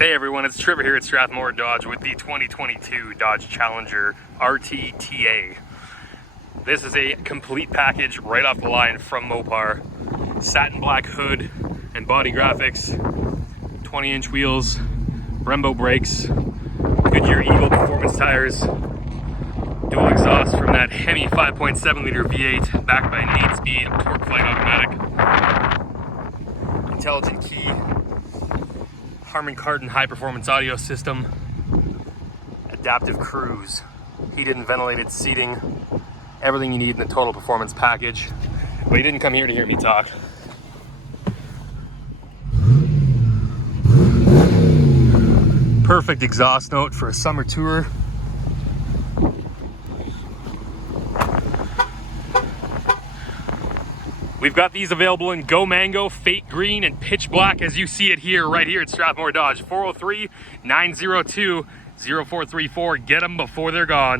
Hey everyone, it's Trevor here at Strathmore Dodge with the 2022 Dodge Challenger RTTA. This is a complete package right off the line from Mopar. Satin black hood and body graphics, 20-inch wheels, Brembo brakes, Goodyear Eagle performance tires, dual exhaust from that Hemi 5.7 liter V8 backed by an 8-speed torque flight automatic, intelligent key, Harman Kardon high performance audio system, adaptive cruise, heated and ventilated seating, everything you need in the total performance package. But you didn't come here to hear me talk. Perfect exhaust note for a summer tour. We've got these available in Go Mango, Fate Green, and Pitch Black as you see it here, right here at Strathmore Dodge. 403-902-0434. Get them before they're gone.